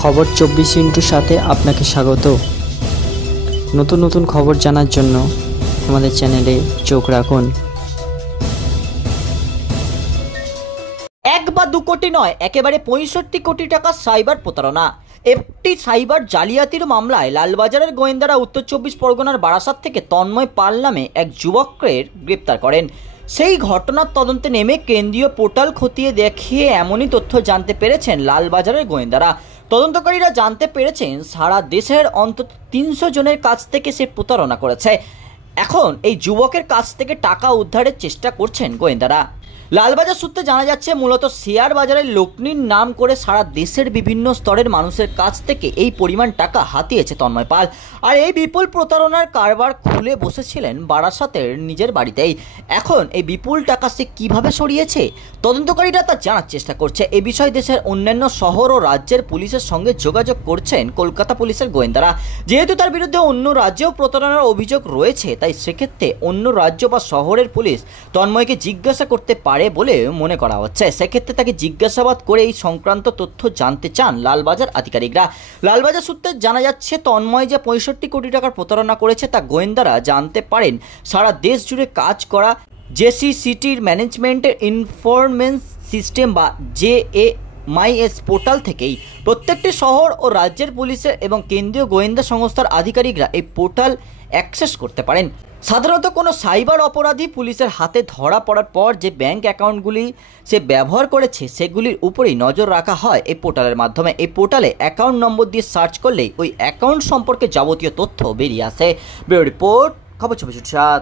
খবর 24 সাথে আপনাকে স্বাগত। নতুন নতুন খবর জানার জন্য আমাদের চ্যানেলে চোখ রাখুন। 1 বা 2 কোটি নয়, একেবারে 65 কোটি টাকা সাইবার প্রতারণা। একটি সাইবার জালিয়াতির মামলায় লালবাজারের গোয়েন্দারা উত্তর 24 পরগনার বারাসাত থেকে তন্ময় পাল নামে এক যুবকের গ্রেপ্তার করেন। সেই ঘটনার তদন্তে নেমে কেন্দ্রীয় পোর্টাল খতিয়ে দেখিয়ে এমনই তথ্য জানতে পেরেছেন লালবাজারের গোয়েন্দারা। তদন্তকারীরা জানতে পেরেছেন সারা দেশের অন্তত 300 জনের কাছ থেকে সে প্রতারণা করেছে। এখন এই যুবকের কাছ থেকে টাকা উদ্ধারের চেষ্টা করছেন গোয়েন্দারা। লালবাজার সূত্রে জানা যাচ্ছে, মূলত শেয়ার বাজারের লগ্নির নাম করে সারা দেশের বিভিন্ন স্তরের মানুষের কাছ থেকে এই পরিমাণ টাকা হাতিয়েছে তন্ময় পাল। আর এই বিপুল প্রতারণার কারবার খুলে বসেছিলেন বারাসাতের নিজের বাড়িতেই। এখন এই বিপুল টাকা সে কীভাবে সরিয়েছে, তদন্তকারীরা তা জানার চেষ্টা করছে। এ বিষয়ে দেশের অন্যান্য শহর ও রাজ্যের পুলিশের সঙ্গে যোগাযোগ করছেন কলকাতা পুলিশের গোয়েন্দারা। যেহেতু তার বিরুদ্ধে অন্য রাজ্যেও প্রতারণার অভিযোগ রয়েছে, তাই সেক্ষেত্রে অন্য রাজ্য বা শহরের পুলিশ তন্ময়কে জিজ্ঞাসা করতে পারে বলে মনে করা হচ্ছে। সেক্ষেত্রে তাকে জিজ্ঞাসাবাদ করে এই সংক্রান্ত তথ্য জানতে চান লালবাজার আধিকারিকরা। লালবাজার সূত্রে জানা যাচ্ছে, তন্ময় যে 65 কোটি টাকার প্রতারণা করেছে তা গোয়েন্দারা জানতে পারেন সারা দেশ জুড়ে কাজ করা জেসিসিটির ম্যানেজমেন্টের ইনফরমেন্স সিস্টেম বা JAMIS পোর্টাল থেকেই। প্রত্যেকটি শহর ও রাজ্যের পুলিশের এবং কেন্দ্রীয় গোয়েন্দা সংস্থার আধিকারিকরা এই পোর্টাল অ্যাক্সেস করতে পারেন। সাধারণত কোনো সাইবার অপরাধী পুলিশের হাতে ধরা পড়ার পর যে ব্যাংক অ্যাকাউন্টগুলি সে ব্যবহার করেছে সেগুলির উপরেই নজর রাখা হয় এই পোর্টালের মাধ্যমে। এই পোর্টালে অ্যাকাউন্ট নম্বর দিয়ে সার্চ করলেই ওই অ্যাকাউন্ট সম্পর্কে যাবতীয় তথ্য বেরিয়ে আসে। ব্যুরো রিপোর্ট, খবর 24/7।